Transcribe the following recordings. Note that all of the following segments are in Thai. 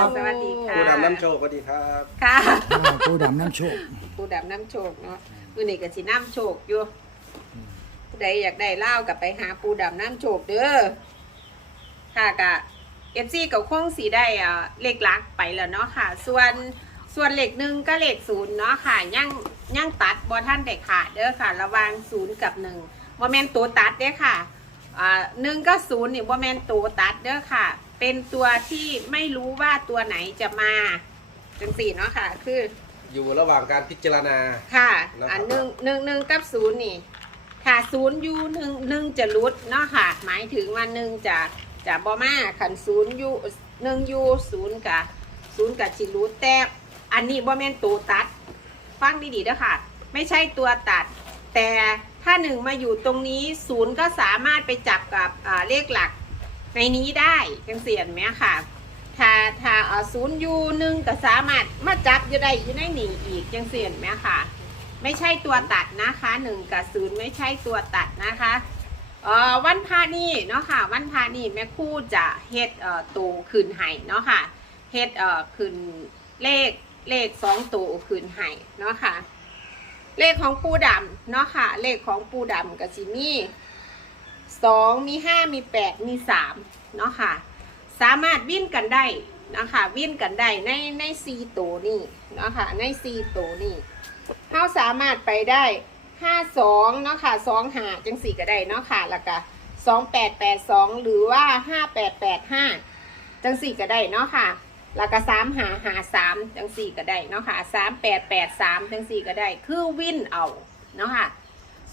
สวัสดีค่ะผู้ดำน้ำโชคสวัสดีครับค่ะอ่าปูดำน้ำโชคผู้ดำน้ำโชคเนาะมื้อนี้ก็สิน้ำโชคอยู่ผู้ใดอยากได้เหล้ากับไปหาปูดำน้ำโชคเด้อค่ะกะเอฟซีกับคงสีได้อ่าเลขหลักไปแล้วเนาะค่ะ ส่วนส่วนเลขหนึ่งก็เลขศูนย์เนาะค่ะย่างย่างตัดบอท่านได้ขาดเด้อค่ะ ระหว่างศูนย์กับหนึ่งโมเมนตัวตัดเด้อค่ะอ่าหนึ่งก็ศูนย์นี่โมเมนตัวตัดเด้อค่ะ เป็นตัวที่ไม่รู้ว่าตัวไหนจะมาจังสี่เนาะค่ะ คืออยู่ระหว่างการพิจารณา ค่ะนะครับ อันหนึ่งหนึ่งหนึ่งกับศูนย์นี่ค่ะศูนย์อยูหนึ่งหนึ่งจะรุดเนาะค่ะ หมายถึงว่าหนึ่งจะจะบอมาขันศูนย์อยูหนึ่งอยูศูนย์กับศูนย์กับจิรุดแต่อันนี้บ่แม่นตัวตัด ฟังดีๆนะค่ะ ไม่ใช่ตัวตัด แต่ถ้าหนึ่งมาอยู่ตรงนี้ศูนย์ก็สามารถไปจับกับอ่าเลขหลัก ในนี้ได้จังเสียนไหมค่ะ ถ้าถ้าเอ่อศูนย์ยูหนึ่งก็สามารถมาจับอยู่ได้อยู่ในหนีอีกจังเสียนไหมค่ะ ไม่ใช่ตัวตัดนะคะหนึ่งกับศูนย์ไม่ใช่ตัวตัดนะคะเอ่อวันพานี่เนาะค่ะ วันพานี่แม่คู่จะเฮ็ดเอ่อตูคืนไห้เนาะค่ะเฮ็ดเอ่อคืนเลขเลขสองตูคืนไห้เนาะค่ะ เลขของปูดำเนาะค่ะ เลขของปูดำกับจิมี่ สองมีห้ามีแปดมีสามเนาะค่ะ สามารถวิ่นกันได้นะคะวิ่นกันได้ในในซีตัวนี่เนาะค่ะในซีตัวนี่เขาสามารถไปได้ห้าสองเนาะค่ะสองหาจังสี่ก็ได้เนาะค่ะแล้วก็สองแปดแปดสองหรือว่าห้าแปดแปดห้าจังสี่ก็ได้เนาะค่ะแล้วก็สามหาหาสามจังสี่ก็ได้เนาะค่ะสามแปดแปดสามจังสี่ก็ได้ คือวิ่นเอาเนาะค่ะ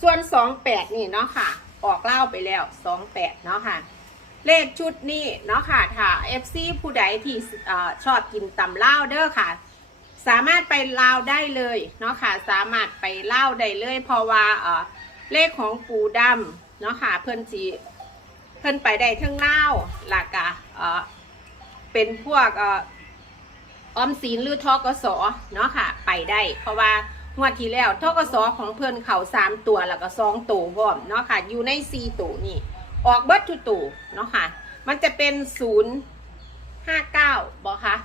ส่วนสองแปดนี่เนาะค่ะ ออกเล่าไปแล้วสองแปดเนาะค่ะ เลขชุดนี้เนาะค่ะถ้า FC ผู้ใดที่อ่ชอบกินตำเล่าเด้อค่ะ สามารถไปลาวได้เลยเนาะค่ะ สามารถไปเล่าได้เลย เพราะว่าเออเลขของปูดำเนาะค่ะ เพื่นจีเพื่นไปได้ทั้งเล่าหลักอะเออเป็นพวกเอ่อออมสินหรือทกสเนาะค่ะ ไปได้ เพราะว่า งวดที่แล้วทกสของเพื่อนเขาสามตัวแล้วก็สองตัวพร้อมเนาะค่ะ อยู่ในสี่ตัวนี่ ออกเบิร์ตทุตู่เนาะค่ะ มันจะเป็นศูนย์ห้าเก้าบอคะ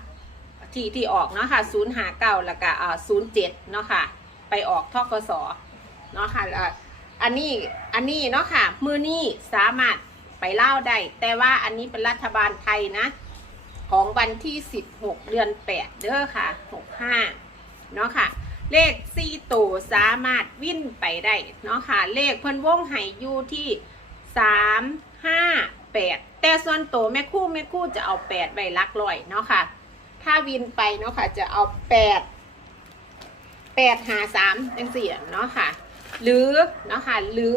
ที่ที่ออกเนาะค่ะศูนย์ห้าเก้าแล้วก็อ่าศูนย์เจ็ดเนาะค่ะ ไปออกทกสเนาะค่ะอ่าอันนี้อันนี้เนาะค่ะ มือนี้สามารถไปเล่าได้ แต่ว่าอันนี้เป็นรัฐบาลไทยนะ ของวันที่16เดือน8เด้อค่ะ65เนาะค่ะ เลขสี่ตัวสามารถวิ่นไปได้เนาะค่ะ เลขเพิ่นวงไห้อยู่ที่สามห้าแปดแต่ส่วนตัวแม่คู่แม่คู่จะเอาแปดใบลักลอยเนาะค่ะ ถ้าวินไปเนาะค่ะจะเอาแปดแปดหาสามจังสี่เนาะค่ะ หรือเนาะค่ะหรือ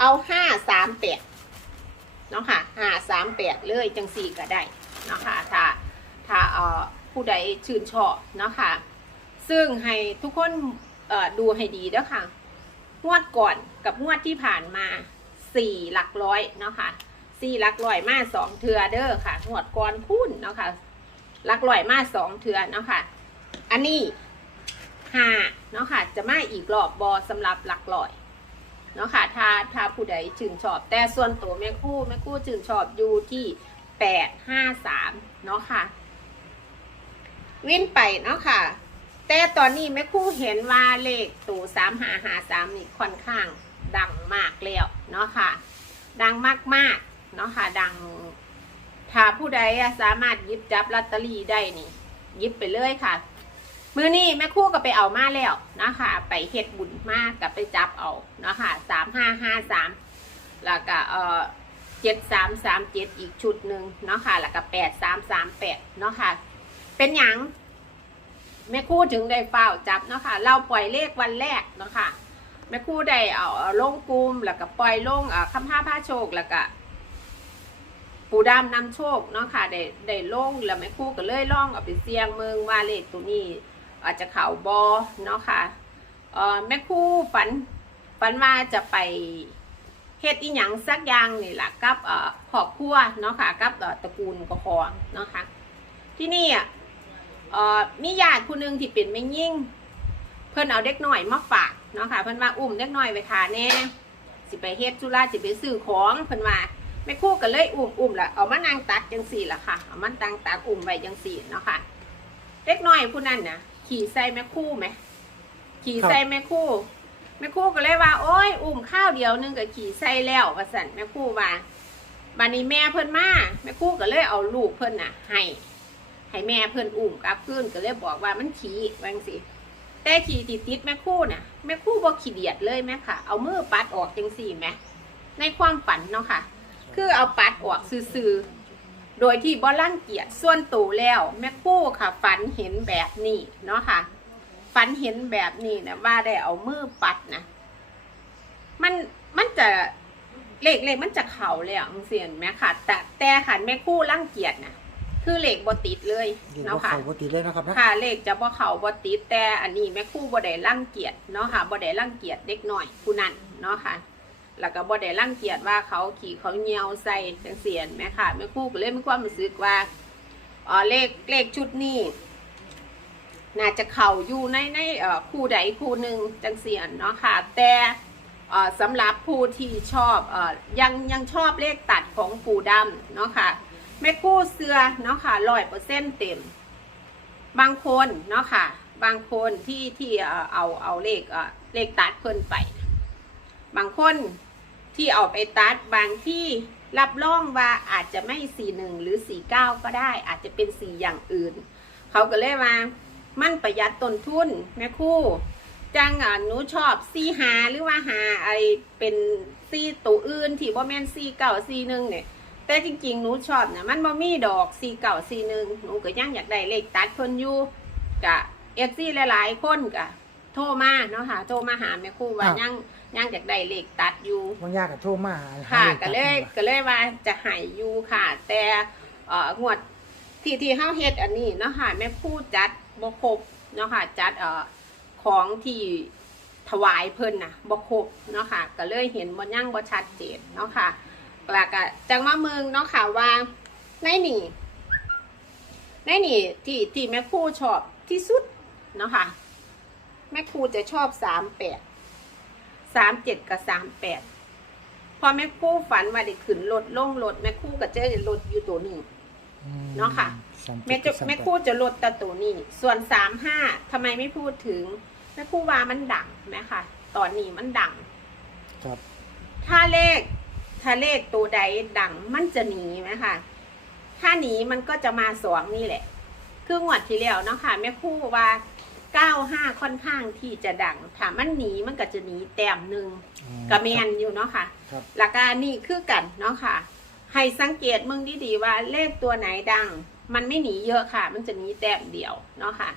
เอาห้าสามแปดเนาะค่ะห้าสามแปดเลยจังสี่ก็ได้เนาะค่ะถ้าถ้าเอ่อผู้ใดชื่นชอบเนาะค่ะ ซึ่งให้ทุกคนดูให้ดีเด้อค่ะ งวดก่อนกับงวดที่ผ่านมาสี่หลักร้อยเนาะค่ะสี่หลักร้อยมาสองเทือเด้อค่ะงวดก่อนพุ่นเนาะค่ะหลักร้อยมาสองเทือเนาะค่ะ อันนี้ห้าเนาะค่ะ จะมาอีกรอบบอสำหรับหลักร้อยเนาะค่ะถ้าถ้าผู้ใดชื่นชอบ แต่ส่วนตัวแม่คู่แม่คู่ชื่นชอบอยู่ที่แปดห้าสามเนาะค่ะ วิ่นไปเนาะค่ะ แต่ตอนนี้แม่ครู่เห็นว่าเลขตู่สามหาหาสามนี่ค่อนข้างดังมากแล้วเนาะค่ะ ดังมากๆเนาะค่ะ ดัง ถ้าผู้ใดอะสามารถหยิบจับลอตเตอรี่ได้นี่หยิบไปเลยค่ะ มือนี้แม่ครู่ก็ไปเอามาแล้วนะคะ ไปเฮ็ดบุญมากกับไปจับเอาเนาะค่ะสามห้าห้าสามแล้วก็เออเจ็ดสามสามเจ็ดอีกชุดหนึ่งเนาะค่ะ แล้วก็แปดสามสามแปดเนาะค่ะ เป็นหยัง แม่ครู่ถึงได้เฝ้าจับเนาะค่ะเราปล่อยเลขวันแรกเนาะค่ะแม่ครู่ได้เอาลงกลุ่มแล้วก็ปล่อยลงคำห้าผ้าโชคแล้วก็ปูดำนำโชคเนาะค่ะได้ได้ลงแล้วแม่ครู่ก็เลยล่องเอาไปเสียงเมืองว่าเลขตัวนี้ อาจจะเข่าบอเนาะค่ะเออแม่ครู่ฝันฝันว่าจะไปเฮ็ดอีหยังสักอย่างนี่แหละกับเอ่อครอบครัวเนาะค่ะกับตระกูลกระคองเนาะค่ะที่นี่อะ เอ่อมีญาติผู้หนึงที่เป็นไม่ยิ่ง เพิ่นเอาเด็กหน่อยมาฝากเนาะค่ะเพิ่นว่าอุ้มเด็กหน่อยไปทาแน่สิไปเฮ็ดจุฬาสิไปซื้อของเพิ่นว่าแม่คู่ก็เลยอุ้มอุ้มละเอามานั่งตักจังสี่ละค่ะเอามาตั้งตักอุ้มไว้จังสี่เนาะค่ะเล็กน้อยผู้นั้นนะขี่ใส่แม่คู่ไหมขี่ใส่แม่คู่แม่คู่ก็เลยว่า โอ้ยอุ้มข้าวเดียวนึงก็ขี่ใส่แล้วว่าสันแม่คู่ว่าบัดนี้แม่เพิ่นมาแม่คู่ก็เลยเอาลูกเพิ่นน่ะให้ ให้แม่เพิ่นอุ้มกลับคืนก็เลยบอกว่ามันขี่วังสิแต่ขี่ติดติดแม่คู่น่ะแม่คู่บ่ขี้เดียดเลยแม่ค่ะ เอามือปัดออกจังสี่แม่ในความฝันเนาะค่ะ คือเอาปัดออกซื่อๆโดยที่บ่รังเกียจส่วนตัวแล้วแม่คู่ค่ะ ฝันเห็นแบบนี้เนาะค่ะ ฝันเห็นแบบนี้นะว่าได้เอามือปัดนะมันมันจะเลขเลขมันจะเข่าเลยอะเสียนไหมค่ะ แต่แต่ขันแม่ครู่รังเกียจนะ คือเลขบ่ติดเลยเดี๋ยวเนาะว่าค่ะเขาปกติเลยนะครับนะค่ะเลขจะบ่เขาบ่ติดแต่อันนี้แม่ครู่บ่ได้รังเกียจเนาะค่ะบ่ได้รังเกียจเด็กน้อยผู้นั้นเนาะค่ะแล้วก็บ่ได้รังเกียจว่าเขาขี่เขาเหนียวใส่จังเสียนแม่ค่ะแม่ครู่ก็เลยมีความรู้สึกว่าเออเลขเลขชุดนี้น่าจะเข่าอยู่ในในเอ่อคู่ใดคู่หนึ่งจังเสียนเนาะค่ะ แต่เอ่อสำหรับผู้ที่ชอบเอ่อยังยังชอบเลขตัดของปู่ดำเนาะค่ะ แม่คู่เสื้อเนาะค่ะร้อยเปอร์เซ็นต์เต็ม บางคนเนาะค่ะ บางคนที่ที่เออเอาเอาเลขเออเลขตัดเพิ่นไป บางคนที่เอาไปตัดบางที่รับรองว่าอาจจะไม่สี่หนึ่งหรือสี่เก้าก็ได้ อาจจะเป็นสี่อย่างอื่น เขาก็เลยว่ามันประหยัดต้นทุนแม่คู่จังอะหนูชอบสี่หาหรือว่าหาไอเป็นสี่ตัวอื่นที่บ่แม่นสี่เก้าสี่หนึ่งเนี่ย แต่จริงๆหนูชอบเนี่ยมันบ่มีดอกสี่เก่าสี่หนึ่งหนูก็ยังอยากได้เลขตัดเพิ่นอยู่กะเอฟซีหลายๆคนกะโทรมาเนาะค่ะ โทรมาหาแม่ครู่ว่ายังยังอยากได้เลขตัดอยู่ บางยากกับโทรมาหาค่ะหาก็เลยตัดก็เลยว่าจะใหายอยู่ค่ะ แต่เอ่องวดที่ที่เฮาเฮ็ดอันนี้เนาะค่ะแม่ครู่จัดบ่ครบเนาะค่ะจัดเอ่อของที่ถวายเพิ่นน่ะบ่ครบเนาะค่ะก็เลยเห็นบ่ยังบ่ชัดเจนเนาะค่ะ แล้วก็จังมาเมืองเนาะค่ะว่าในนี่ในนี่ที่ที่แม่ครู่ชอบที่สุดเนาะค่ะแม่ครู่จะชอบสามแปดสามเจ็ดกับสามแปดพอแม่ครู่ฝันว่าได้ขึ้นรถลงรถแม่ครู่ก็เจอรถอยู่ตัวหนึ่งอืมเนาะค่ะสามแม่เจ็จะดกับสาแม่แปดครู่จะลดแตะตัวนี้ ส่วนสามห้าทำไมไม่พูดถึงแม่ครู่ว่ามันดังไหมคะตอนนี้มันดังครับ ถ้าเลข ถ้าเลขตัวใดดังมันจะหนีไหมคะถ้าหนีมันก็จะมาสองนี่แหละ คืองวดที่แล้วเนาะค่ะแม่ครู่ว่าเก้าห้าค่อนข้างที่จะดังถ้ามันหนีมันก็จะหนีแต้มหนึ่งอืม กระเมนอยู่เนาะค่ะครับ หลักการนี่คือกันเนาะค่ะ ให้สังเกตมึงดีๆว่าเลขตัวไหนดัง มันไม่หนีเยอะค่ะ มันจะหนีแต้มเดียวเนาะค่ะ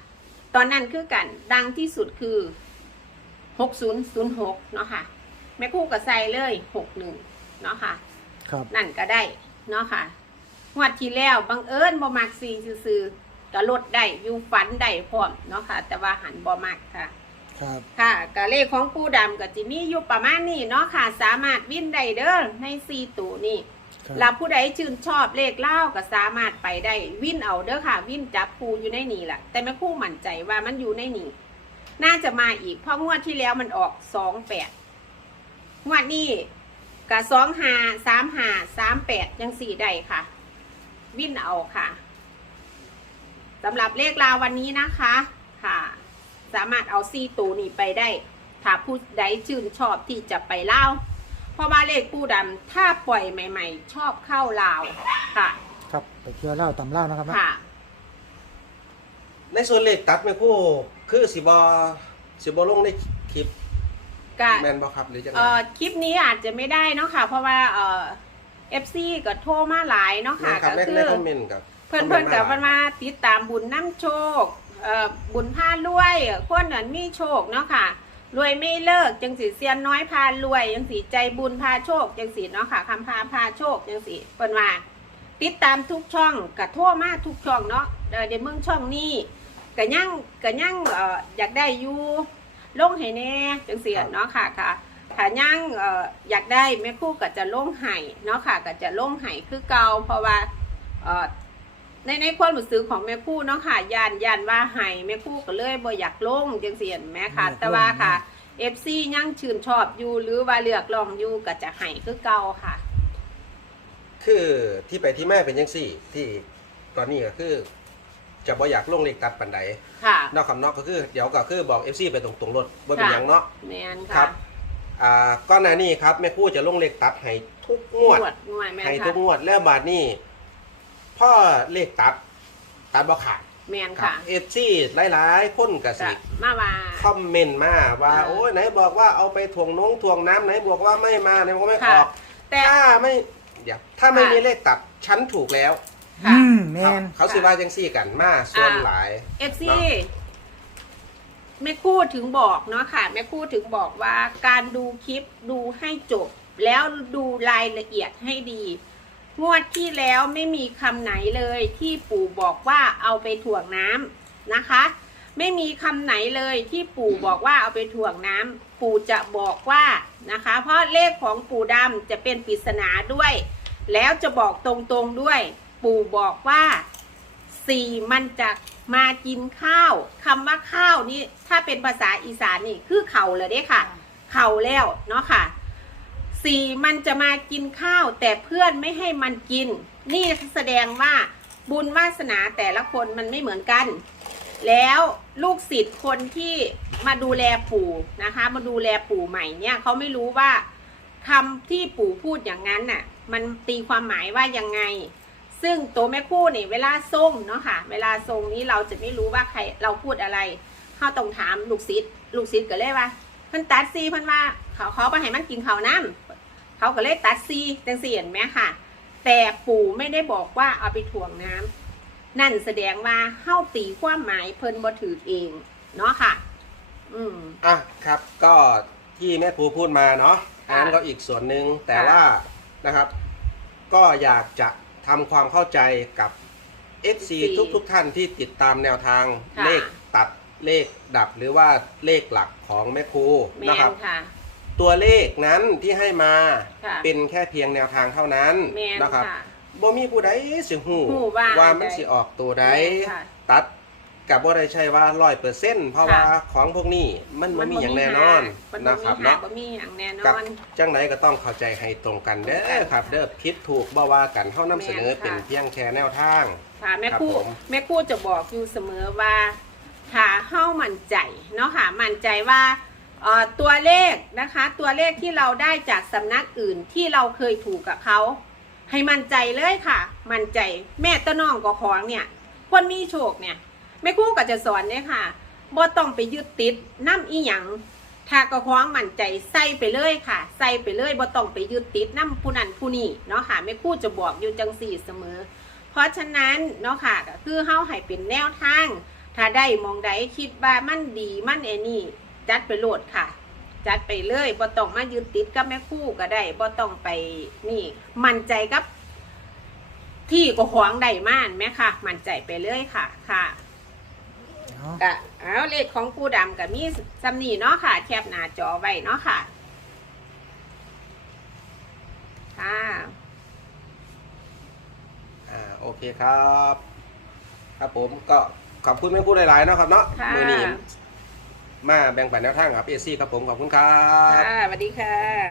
ตอนนั้นคือกันดังที่สุดคือหกศูนย์ศูนย์หกเนาะค่ะ แม่คู่กับใส่เลยหกหนึ่ง เนาะค่ะ ครับ นั่นก็ได้เนาะค่ะงวดที่แล้วบังเอิญบ่มักซีซื่อๆก็ลดได้อยู่ฝันได้พร้อมเนาะค่ะ แต่ว่าหันบ่มักค่ะ ครับ ค่ะก็เลขของปูดำกับจิมีอยู่ประมาณนี้เนาะค่ะ สามารถวิ่นได้เด้อในซีตูนี่ครับ แล้วผู้ใดชื่นชอบเลขเล่าก็สามารถไปได้วิ่นเอาเด้อค่ะ วิ่นจับปูอยู่ในนี่แหละแต่ไม่ครู่มั่นใจว่ามันอยู่ในนี่น่าจะมาอีกเพราะงวดที่แล้วมันออกสองแปดงวดนี้ กับสองหาสามหาสามแปดยังสี่ได้ค่ะ วิ่นเอาค่ะสำหรับเลขราววันนี้นะคะค่ะ สามารถเอาซีตูนี่ไปได้ ถ้าผู้ใดชื่นชอบที่จะไปเล่าวเพราะว่าเลขผู้ดำถ้าปล่อยใหม่ ๆ ชอบเข้าลาวค่ะ ครับไปเที่ยวเล่าตำเล่านะครับนะค่ะ ในส่วนเลขตัดแม่ครู่คือสิบอสิบอลงในคลิป ก็แมนบอครับหรือจังไงเอ่อคลิปนี้อาจจะไม่ได้เนาะค่ะ เพราะว่าเอ่อฟซีก็โทรมาหลายเนาะค่ะครับก็ในคืในอคอมเมนต์ครับเพื่อนเพื่อนกับมันมาติดตามบุญน้ำโชคเอ่อบุญพารวยคนนั้นมีโชคเนาะค่ะ รวยไม่เลิกจังสีเซียนน้อยพารวยจังสีใจบุญพาโชคจังสีเนาะค่ะคำพาพาโชคจังสีเปิ้นว่าติดตามทุกช่องกะโทรมาทุกช่องเนาะเดี๋ยวเดี๋ยวมึงช่องนี้กะยั่งกะยั่งเอ่ออยากได้อยู่ ลงให้แน่จังสีเนาะค่ะค่ะถ้ายั่งเอ่ออยากได้แม่ครู่ก็จะลงให้เนาะค่ะก็จะลงให้คือเก่าเพราะว่าเอ่อในในความรู้สึกของแม่ครู่เนาะค่ะยานยานว่าไห้แม่ครู่ก็เลยบ่อยากลงจังเสียนแม่ค่ะ แต่ว่าค่ะ FC ยังชื่นชอบอยู่หรือว่าเลือกลองอยู่ก็จะไห้คือเก่าค่ะ คือที่ไปที่แม่เป็นยังสี่ ที่ตอนนี้ก็คือ จะบ่อยากลงเลขตัดปันใดค่ะ นอกคำนอกก็คือเดี๋ยวก็คือบอก FC ไปตรงตรงๆรถว่าเป็นค่ะหยังเนาะ แมนครัค่ะบ อ่าก้อนหน้านี้ครับแม่ครู่จะลงเลขตัดให้ทุกงวด งวดงวดแมนให้ค่ะทุกงวดแล้วบาทนี้พ่อเลขตัดตัดบ่ขาดแมนครัค่ะบเอฟซีหลายๆ คนก็สิจะมาว่า คอมเมนต์มาว่าอ่าโอ้ยไหนบอกว่าเอาไปถ่วงน้องถ่วงน้ำไหนบอกว่าไม่มาไหนบอกว่าไม่อค่ะ อกแต่ ถ้าไม่เดี๋ยวถ้าไม่ค่ะมีเลขตัดฉันถูกแล้ว ค่ะ อืมแมครับนเขาสิว่าจังซี่กันมาส่วนอ่าหลาย เอฟซีเนาะ แม่คู่ถึงบอกเนาะค่ะแม่คู่ถึงบอกว่าการดูคลิปดูให้จบ แล้วดูรายละเอียดให้ดี งวดที่แล้วไม่มีคำไหนเลยที่ปู่บอกว่าเอาไปถ่วงน้ำนะคะ ไม่มีคำไหนเลยที่ปู่บอกว่าเอาไปถ่วงน้ำปู่จะบอกว่านะคะ เพราะเลขของปู่ดำจะเป็นปริศนาด้วย แล้วจะบอกตรงๆด้วย ปู่บอกว่าสี่มันจะมากินข้าวคำว่าข้าวนี่ถ้าเป็นภาษาอีสานนี่คือเข่าเลยเด้ค่ะ เข่าแล้วเนาะค่ะสี่มันจะมากินข้าว แต่เพื่อนไม่ให้มันกิน นี่แสดงว่าบุญวาสนาแต่ละคนมันไม่เหมือนกัน แล้วลูกศิษย์คนที่มาดูแลปู่นะคะ มาดูแลปู่ใหม่เนี่ยเขาไม่รู้ว่าคำที่ปู่พูดอย่างนั้นน่ะ มันตีความหมายว่ายังไง ซึ่งตัวแม่คู่นี่เวลาทรงเนาะค่ะ เวลาทรงนี้เราจะไม่รู้ว่าใครเราพูดอะไรเขาต้องถามลูกศิษย์ลูกศิษย์ก็เลยว่าเพิ่นตัดซีเพิ่นว่าเขาเขาไปให้มันกินข้าวน้ำเขาก็เลยตัดซีจังสีเห็นไหมค่ะ แต่ปู่ไม่ได้บอกว่าเอาไปถ่วงน้ำนั่นแสดงว่าเฮ้าตีความหมายเพิ่นบ่ถือเองเนาะค่ะ อืมอะครับก็ที่แม่ครูพูดมาเนาะค่ะอันนั้นก็อีกส่วนหนึ่งแต่ว่านะครับ ก็อยากจะ ทำความเข้าใจกับ FC ทุกทุกๆท่านที่ติดตามแนวทางค่ะ เลขตัดเลขดับหรือว่าเลขหลักของแม่ครูแมนะครันบค่ะ ตัวเลขนั้นที่ให้มาค่ะเป็นแค่เพียงแนวทางเท่านั้นแมนนะครับค่ะบ่มีผู้ใดสิหูหูว่าว่ามันสิออกตัวใดแม่นค่ะ ตัด กับบ่ได้ใช่ว่าร้อยเปอร์เซ็นต์เพราะค่ะว่าของพวกนี้มันบ่มีอย่างแน่นอนมันบ่นะมีครับหาเนาะบ่มีอย่างแน่นกับอนจังไหนก็ต้องเข้าใจให้ตรงกันเด้ตรงกัอนครับ เด้อผิดถูกบ่ว่ากันเท่านำเสนอแม่นค่ะเป็นเพียงแค่แนวทาง ค่ะแม่ครับครู่ผม แม่ครู่จะบอกอยู่เสมอว่าถ้าเฮ้ามั่นใจเนาะค่ะมั่นใจว่าเอ่อตัวเลขนะคะ ตัวเลขที่เราได้จากสำนักอื่นที่เราเคยถูกกับเขา ให้มั่นใจเลยค่ะ มั่นใจแม่ตะน้องก็ของเนี่ย คนมีโชคเนี่ย แม่ครู่ก็จะสอนเนี่ยค่ะบ่ต้องไปยึดติดน้ำอีหยังถ้ากระคว้องมั่นใจใส่ไปเลยค่ะ ใส่ไปเลยบ่ต้องไปยึดติดน้ำผู้นั้นผู้นี้เนาะค่ะแม่ครู่จะบอกอยู่จังสี่เสมอ เพราะฉะนั้นเนาะค่ะก็คือเฮาให้เป็นแนวทาง ถ้าได้มองใดคิดว่ามันดีมันไอ้นี่จัดไปโหลดค่ะ จัดไปเลยบ่ต้องมายึดติดกับแม่ครู่ก็ได้บ่ต้องไปนี่ มั่นใจกับที่ก็ขวางได้ม่านแม่ค่ะ มั่นใจไปเลยค่ะค่ะ เนาะก็เอาเลขของปูดำกับมีซำนีเนาะค่ะ แคบหน้าจอไว้เนาะค่ะ ค่ะ อ่าโอเคครับ ครับผมก็ขอบคุณแม่พูดหลายๆเนาะครับเนาะค่ะ มือนี้มาแบ่งปันแนวทางกับเอซี่ครับผมขอบคุณครับ ค่ะสวัสดีค่ะ